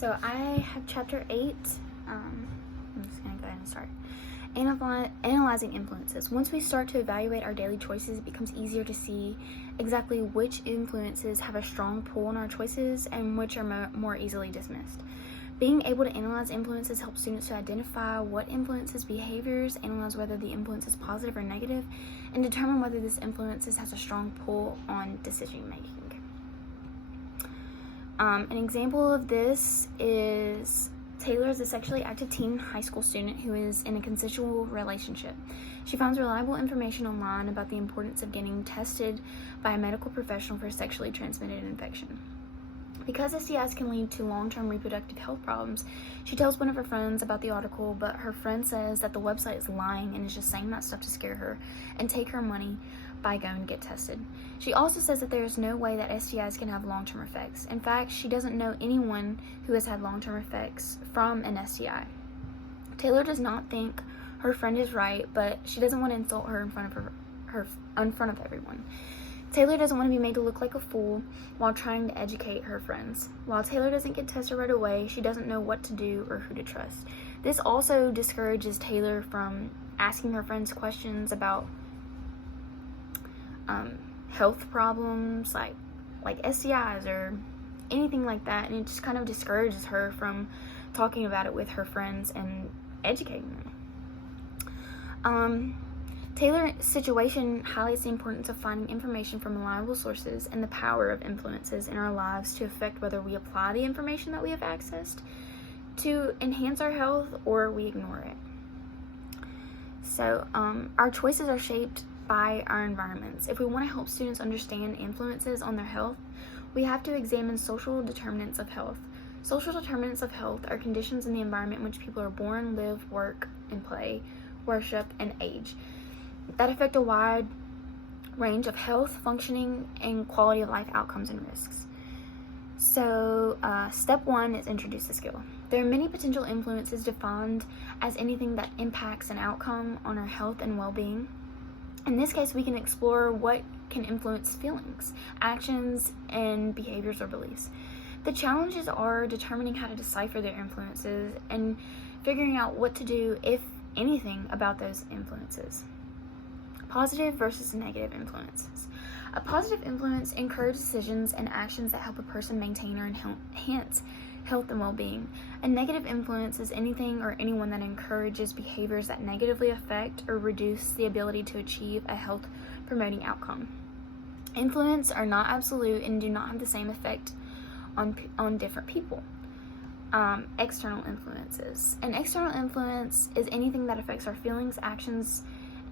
So I have chapter 8. I'm just going to go ahead and start. Analyzing influences. Once we start to evaluate our daily choices, it becomes easier to see exactly which influences have a strong pull on our choices and which are more easily dismissed. Being able to analyze influences helps students to identify what influences behaviors, analyze whether the influence is positive or negative, and determine whether this influences has a strong pull on decision making. An example of this is Taylor is a sexually active teen high school student who is in a consensual relationship. She finds reliable information online about the importance of getting tested by a medical professional for sexually transmitted infection. Because STIs can lead to long-term reproductive health problems, she tells one of her friends about the article, but her friend says that the website is lying and is just saying that stuff to scare her and take her money by going to get tested. She also says that there is no way that STIs can have long-term effects. In fact, she doesn't know anyone who has had long-term effects from an STI. Taylor does not think her friend is right, but she doesn't want to insult her in front of everyone. Taylor doesn't want to be made to look like a fool while trying to educate her friends. While Taylor doesn't get tested right away, she doesn't know what to do or who to trust. This also discourages Taylor from asking her friends questions about health problems like STIs or anything like that, and it just kind of discourages her from talking about it with her friends and educating them. Taylor's situation highlights the importance of finding information from reliable sources and the power of influences in our lives to affect whether we apply the information that we have accessed to enhance our health or we ignore it. So our choices are shaped by our environments. If we want to help students understand influences on their health, we have to examine social determinants of health. Social determinants of health are conditions in the environment in which people are born, live, work, and play, worship, and age that affect a wide range of health, functioning, and quality of life outcomes and risks. So step 1 is introduce the skill. There are many potential influences defined as anything that impacts an outcome on our health and well-being. In this case, we can explore what can influence feelings, actions, and behaviors or beliefs. The challenges are determining how to decipher their influences and figuring out what to do, if anything, about those influences. Positive versus negative influences. A positive influence encourages decisions and actions that help a person maintain or enhance health and well-being. A negative influence is anything or anyone that encourages behaviors that negatively affect or reduce the ability to achieve a health-promoting outcome. Influence are not absolute and do not have the same effect on different people. External influences. An external influence is anything that affects our feelings, actions,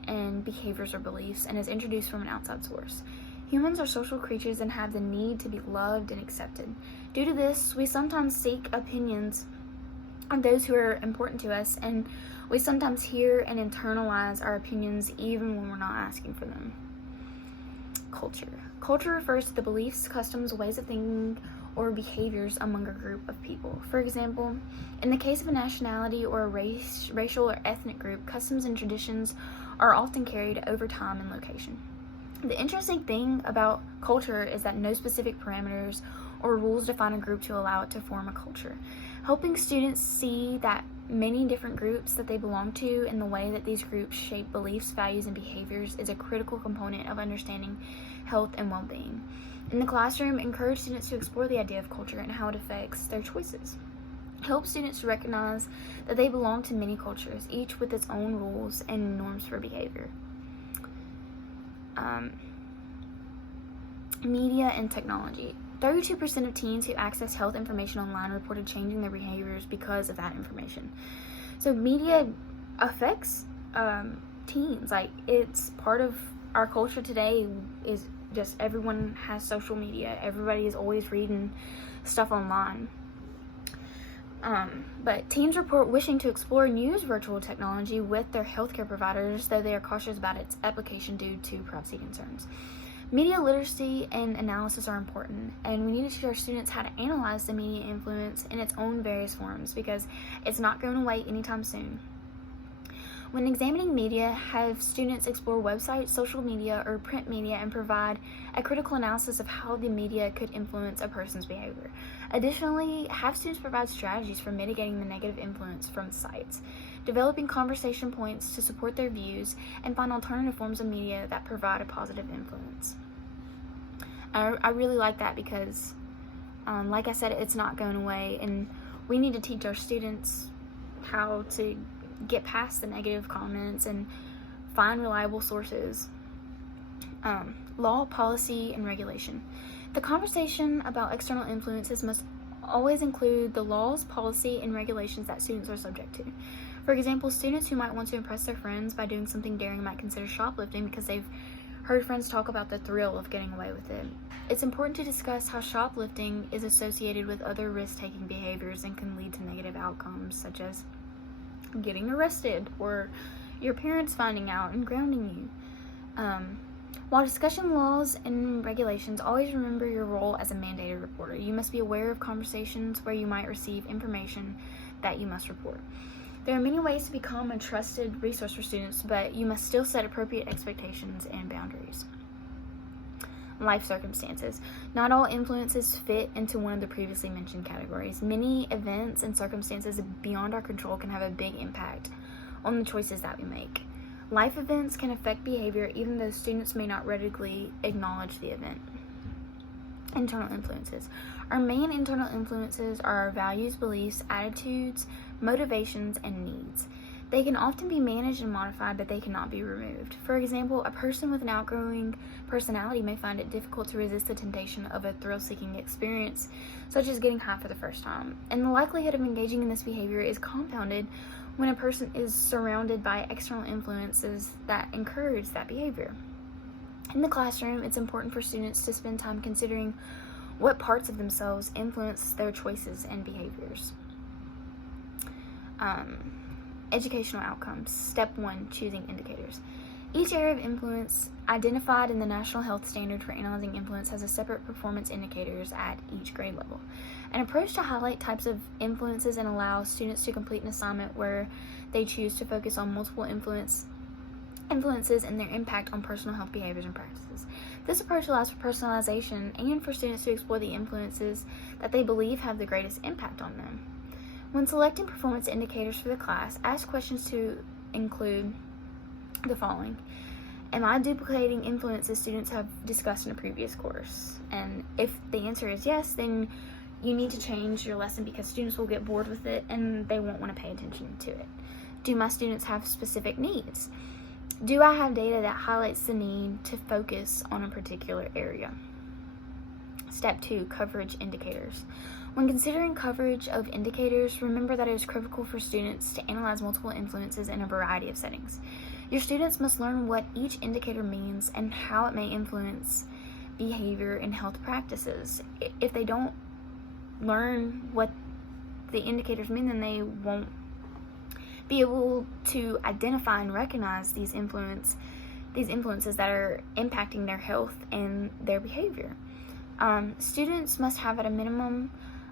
and behaviors or beliefs and is introduced from an outside source. Humans are social creatures and have the need to be loved and accepted. Due to this, we sometimes seek opinions on those who are important to us, and we sometimes hear and internalize our opinions even when we're not asking for them. Culture. Culture refers to the beliefs, customs, ways of thinking, or behaviors among a group of people. For example, in the case of a nationality or a racial or ethnic group, customs and traditions are often carried over time and location. The interesting thing about culture is that no specific parameters or rules define a group to allow it to form a culture. Helping students see that many different groups that they belong to and the way that these groups shape beliefs, values, and behaviors is a critical component of understanding health and well-being. In the classroom, encourage students to explore the idea of culture and how it affects their choices. Help students to recognize that they belong to many cultures, each with its own rules and norms for behavior. Media and technology. 32% of teens who access health information online reported changing their behaviors because of that information. So media affects teens. Like, it's part of our culture today. Is just everyone has social media. Everybody is always reading stuff online. But teens report wishing to explore and use virtual technology with their healthcare providers, though they are cautious about its application due to privacy concerns. Media literacy and analysis are important, and we need to teach our students how to analyze the media influence in its own various forms, because it's not going away anytime soon. When examining media, have students explore websites, social media, or print media and provide a critical analysis of how the media could influence a person's behavior. Additionally, have students provide strategies for mitigating the negative influence from sites, developing conversation points to support their views, and find alternative forms of media that provide a positive influence. I really like that because, like I said, it's not going away, and we need to teach our students how to get past the negative comments and find reliable sources. Law, policy, and regulation. The conversation about external influences must always include the laws, policy, and regulations that students are subject to. For example, students who might want to impress their friends by doing something daring might consider shoplifting because they've heard friends talk about the thrill of getting away with it. It's important to discuss how shoplifting is associated with other risk-taking behaviors and can lead to negative outcomes, such as getting arrested or your parents finding out and grounding you. While discussing laws and regulations, always remember your role as a mandated reporter. You must be aware of conversations where you might receive information that you must report. There are many ways to become a trusted resource for students, but you must still set appropriate expectations and boundaries. Life circumstances. Not all influences fit into one of the previously mentioned categories. Many events and circumstances beyond our control can have a big impact on the choices that we make. Life events can affect behavior even though students may not readily acknowledge the event. Internal influences. Our main internal influences are our values, beliefs, attitudes, motivations, and needs. They can often be managed and modified, but they cannot be removed. For example, a person with an outgoing personality may find it difficult to resist the temptation of a thrill-seeking experience, such as getting high for the first time. And the likelihood of engaging in this behavior is compounded when a person is surrounded by external influences that encourage that behavior. In the classroom, it's important for students to spend time considering what parts of themselves influence their choices and behaviors. Educational outcomes. Step 1, choosing indicators. Each area of influence identified in the National Health Standard for Analyzing Influence has a separate performance indicators at each grade level. An approach to highlight types of influences and allow students to complete an assignment where they choose to focus on multiple influences and their impact on personal health behaviors and practices. This approach allows for personalization and for students to explore the influences that they believe have the greatest impact on them. When selecting performance indicators for the class, ask questions to include the following. Am I duplicating influences students have discussed in a previous course? And if the answer is yes, then you need to change your lesson because students will get bored with it and they won't want to pay attention to it. Do my students have specific needs? Do I have data that highlights the need to focus on a particular area? Step 2, coverage indicators. When considering coverage of indicators, remember that it is critical for students to analyze multiple influences in a variety of settings. Your students must learn what each indicator means and how it may influence behavior and health practices. If they don't learn what the indicators mean, then they won't be able to identify and recognize these influences that are impacting their health and their behavior. Students must have at a minimum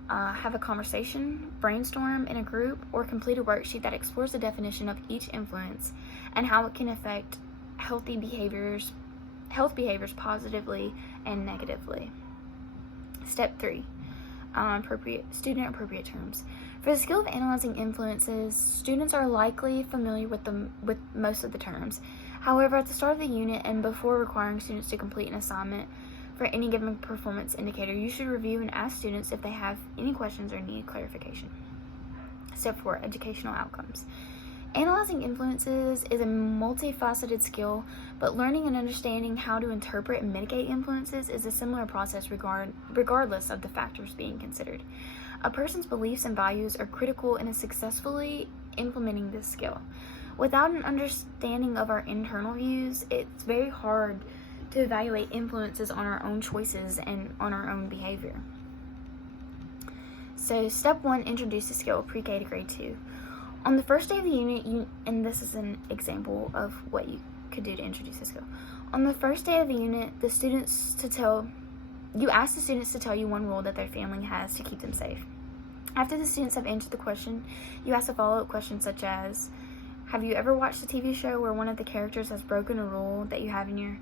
have a conversation, brainstorm in a group, or complete a worksheet that explores the definition of each influence and how it can affect health behaviors positively and negatively. Step 3, student appropriate terms. For the skill of analyzing influences, students are likely familiar with most of the terms. However, at the start of the unit and before requiring students to complete an assignment for any given performance indicator, you should review and ask students if they have any questions or need clarification. Step 4, educational outcomes. Analyzing influences is a multifaceted skill, but learning and understanding how to interpret and mitigate influences is a similar process regardless of the factors being considered. A person's beliefs and values are critical in successfully implementing this skill. Without an understanding of our internal views, it's very hard to evaluate influences on our own choices and on our own behavior. So step 1, introduce the skill, pre-K to grade 2. On the first day of the unit, and this is an example of what you could do to introduce the skill. On the first day of the unit, you ask the students to tell you one rule that their family has to keep them safe. After the students have answered the question, you ask a follow-up question such as, have you ever watched a TV show where one of the characters has broken a rule that you have in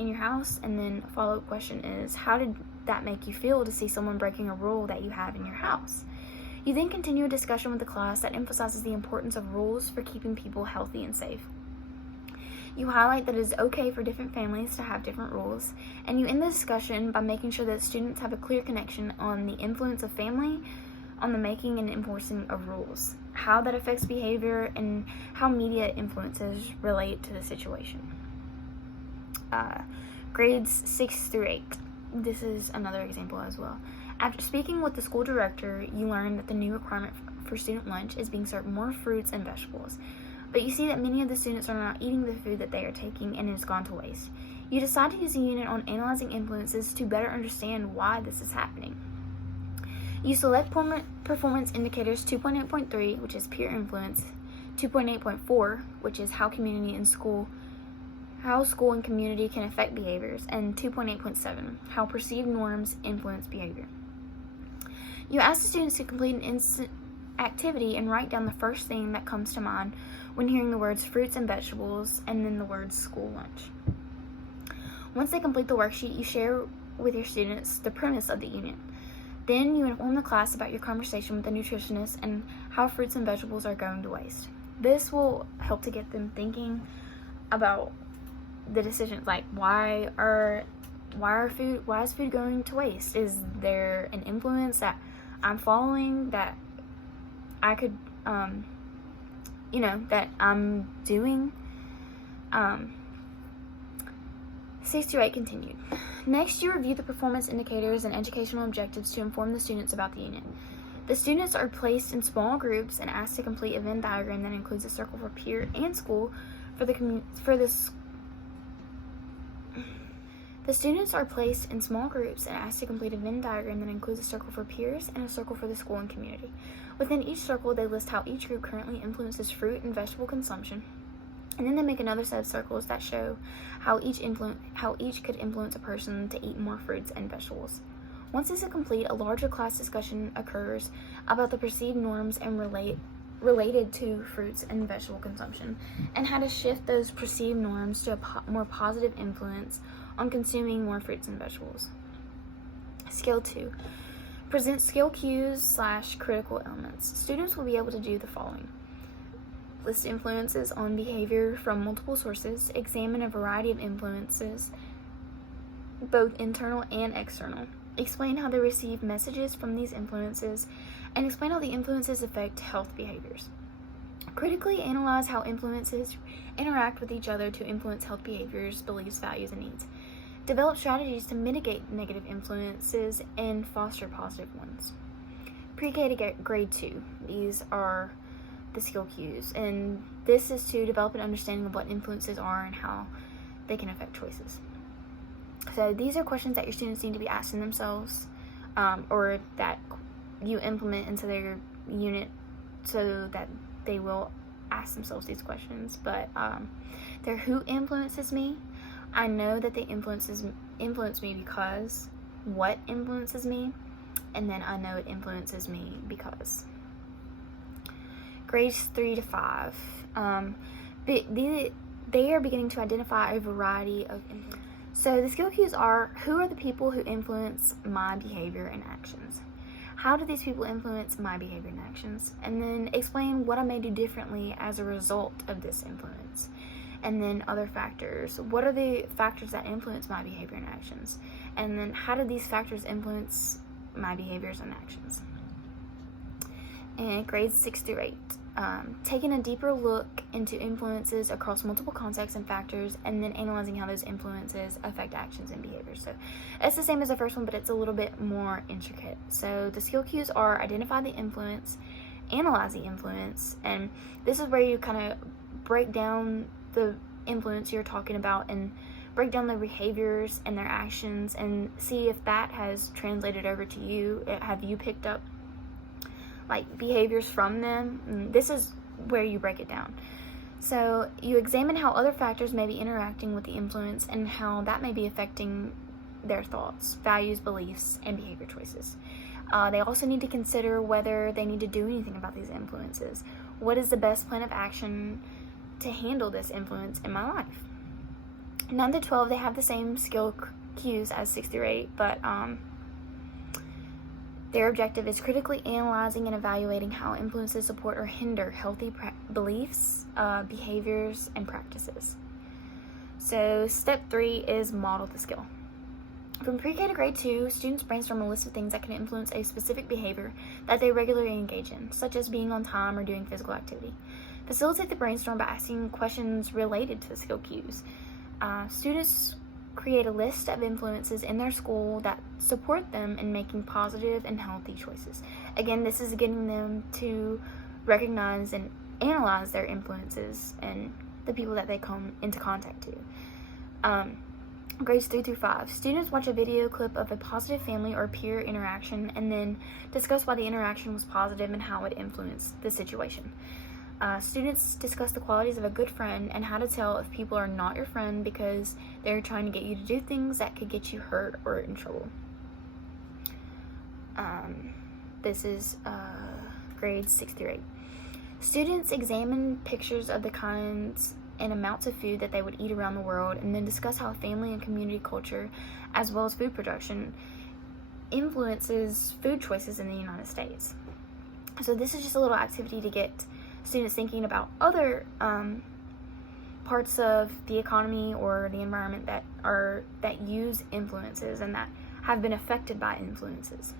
in your house? And then a follow-up question is, how did that make you feel to see someone breaking a rule that you have in your house? You then continue a discussion with the class that emphasizes the importance of rules for keeping people healthy and safe. You highlight that it is okay for different families to have different rules, and you end the discussion by making sure that students have a clear connection on the influence of family on the making and enforcing of rules, how that affects behavior, and how media influences relate to the situation. Grades 6 through 8. This is another example as well. After speaking with the school director, you learn that the new requirement for student lunch is being served more fruits and vegetables. But you see that many of the students are not eating the food that they are taking, and it has gone to waste. You decide to use a unit on analyzing influences to better understand why this is happening. You select performance indicators 2.8.3, which is peer influence, 2.8.4, which is how school and community can affect behaviors, and 2.8.7, how perceived norms influence behavior. You ask the students to complete an instant activity and write down the first thing that comes to mind when hearing the words fruits and vegetables and then the words school lunch. Once they complete the worksheet, you share with your students the premise of the unit. Then you inform the class about your conversation with the nutritionist and how fruits and vegetables are going to waste. This will help to get them thinking about the decisions, like why is food going to waste? Is there an influence that I'm following that I could that I'm doing? 6 to 8 continued. Next, you review the performance indicators and educational objectives to inform the students about the unit. The students are placed in small groups and asked to complete a Venn diagram that includes a circle for peer and school The students are placed in small groups and asked to complete a Venn diagram that includes a circle for peers and a circle for the school and community. Within each circle, they list how each group currently influences fruit and vegetable consumption, and then they make another set of circles that show how each could influence a person to eat more fruits and vegetables. Once this is complete, a larger class discussion occurs about the perceived norms and related to fruits and vegetable consumption, and how to shift those perceived norms to a more positive influence on consuming more fruits and vegetables. Skill 2. Present skill cues / critical elements. Students will be able to do the following. List influences on behavior from multiple sources. Examine a variety of influences, both internal and external. Explain how they receive messages from these influences, and explain how the influences affect health behaviors. Critically analyze how influences interact with each other to influence health behaviors, beliefs, values, and needs. Develop strategies to mitigate negative influences and foster positive ones. Pre-K to grade 2. These are the skill cues, and this is to develop an understanding of what influences are and how they can affect choices. So these are questions that your students need to be asking themselves, or that you implement into their unit so that they will ask themselves these questions. But they're who influences me. I know that they influence me because what influences me, and then I know it influences me because. Grades 3 to 5. They are beginning to identify a variety of influences. So the skill cues are, who are the people who influence my behavior and actions? How do these people influence my behavior and actions? And then explain what I may do differently as a result of this influence. And then other factors. What are the factors that influence my behavior and actions? And then how do these factors influence my behaviors and actions? And grades 6 through 8. Taking a deeper look into influences across multiple contexts and factors, and then analyzing how those influences affect actions and behaviors. So it's the same as the first one, but it's a little bit more intricate. So the skill cues are identify the influence, analyze the influence, and this is where you kind of break down the influence you're talking about and break down their behaviors and their actions and see if that has translated over to you. Have you picked up like behaviors from them? And this is where you break it down. So you examine how other factors may be interacting with the influence and how that may be affecting their thoughts, values, beliefs, and behavior choices. They also need to consider whether they need to do anything about these influences. What is the best plan of action to handle this influence in my life? 9 to 12, they have the same skill cues as 6 through 8, but their objective is critically analyzing and evaluating how influences support or hinder healthy beliefs, behaviors, and practices. So step 3 is model the skill. From pre-K to grade 2, students brainstorm a list of things that can influence a specific behavior that they regularly engage in, such as being on time or doing physical activity. Facilitate the brainstorm by asking questions related to the skill cues. Students create a list of influences in their school that support them in making positive and healthy choices. Again, this is getting them to recognize and analyze their influences and the people that they come into contact to. Grades 3 through 5. Students watch a video clip of a positive family or peer interaction and then discuss why the interaction was positive and how it influenced the situation. Students discuss the qualities of a good friend and how to tell if people are not your friend because they're trying to get you to do things that could get you hurt or in trouble. This is grades 6 through 8. Students examine pictures of the kinds and amounts of food that they would eat around the world and then discuss how family and community culture, as well as food production, influences food choices in the United States. So this is just a little activity to get students thinking about other parts of the economy or the environment that use influences and that have been affected by influences.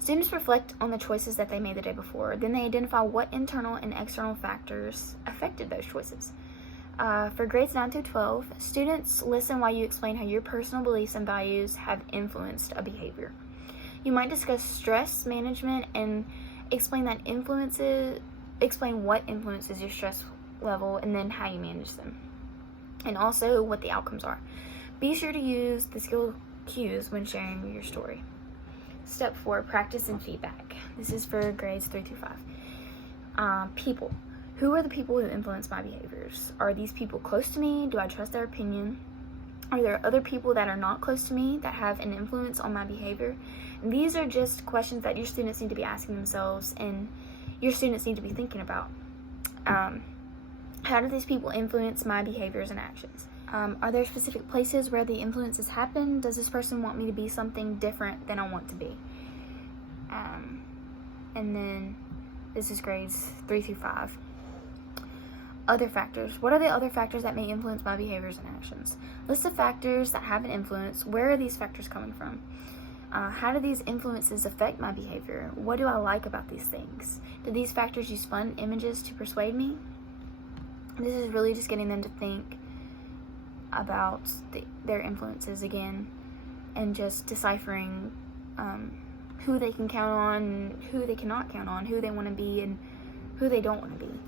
Students reflect on the choices that they made the day before. Then they identify what internal and external factors affected those choices. For grades 9 through 12, students listen while you explain how your personal beliefs and values have influenced a behavior. You might discuss stress management and explain what influences your stress level and then how you manage them, and also what the outcomes are. Be sure to use the skill cues when sharing your story. Step 4, practice and feedback. This is for grades 3 through 5. People. Who are the people who influence my behaviors? Are these people close to me? Do I trust their opinion? Are there other people that are not close to me that have an influence on my behavior? And these are just questions that your students need to be asking themselves and your students need to be thinking about. How do these people influence my behaviors and actions? Are there specific places where the influences happen? Does this person want me to be something different than I want to be? And then this is grades 3 through 5. Other factors. What are the other factors that may influence my behaviors and actions? List of factors that have an influence. Where are these factors coming from? How do these influences affect my behavior? What do I like about these things? Do these factors use fun images to persuade me? This is really just getting them to think about their influences again and just deciphering who they can count on and who they cannot count on, who they want to be and who they don't want to be.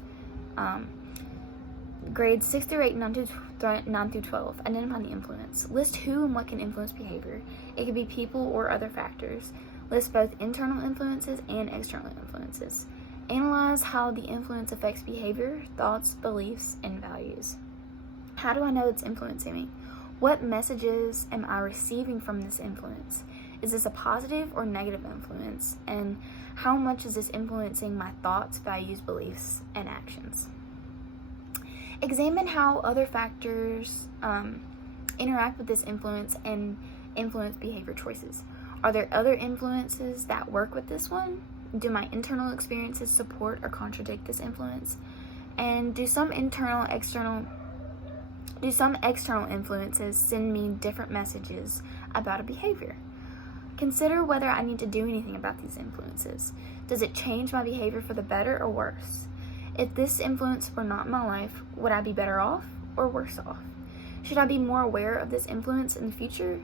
Grades 6 through 8, 9 through 12. Identify the influence. List who and what can influence behavior. It could be people or other factors. List both internal influences and external influences. Analyze how the influence affects behavior, thoughts, beliefs, and values. How do I know it's influencing me? What messages am I receiving from this influence? Is this a positive or negative influence? And how much is this influencing my thoughts, values, beliefs, and actions? Examine how other factors interact with this influence and influence behavior choices. Are there other influences that work with this one? Do my internal experiences support or contradict this influence? And do some external influences send me different messages about a behavior? Consider whether I need to do anything about these influences. Does it change my behavior for the better or worse? If this influence were not in my life, would I be better off or worse off? Should I be more aware of this influence in the future?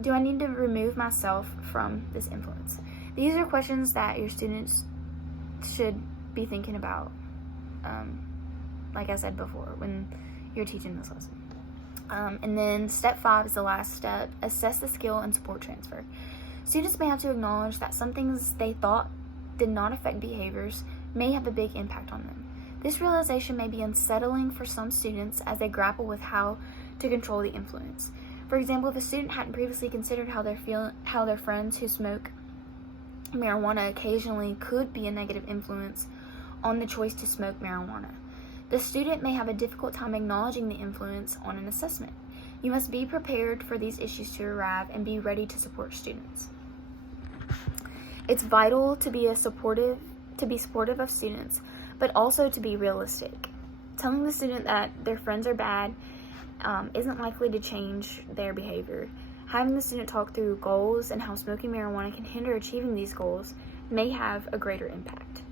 Do I need to remove myself from this influence? These are questions that your students should be thinking about, like I said before, when you're teaching this lesson. And then step 5 is the last step. Assess the skill and support transfer. Students may have to acknowledge that some things they thought did not affect behaviors may have a big impact on them. This realization may be unsettling for some students as they grapple with how to control the influence. For example, if a student hadn't previously considered how their friends who smoke marijuana occasionally could be a negative influence on the choice to smoke marijuana, The student may have a difficult time acknowledging the influence on an assessment. You must be prepared for these issues to arrive and be ready to support students. It's vital to be supportive of students, but also to be realistic. Telling the student that their friends are bad isn't likely to change their behavior. Having the student talk through goals and how smoking marijuana can hinder achieving these goals may have a greater impact.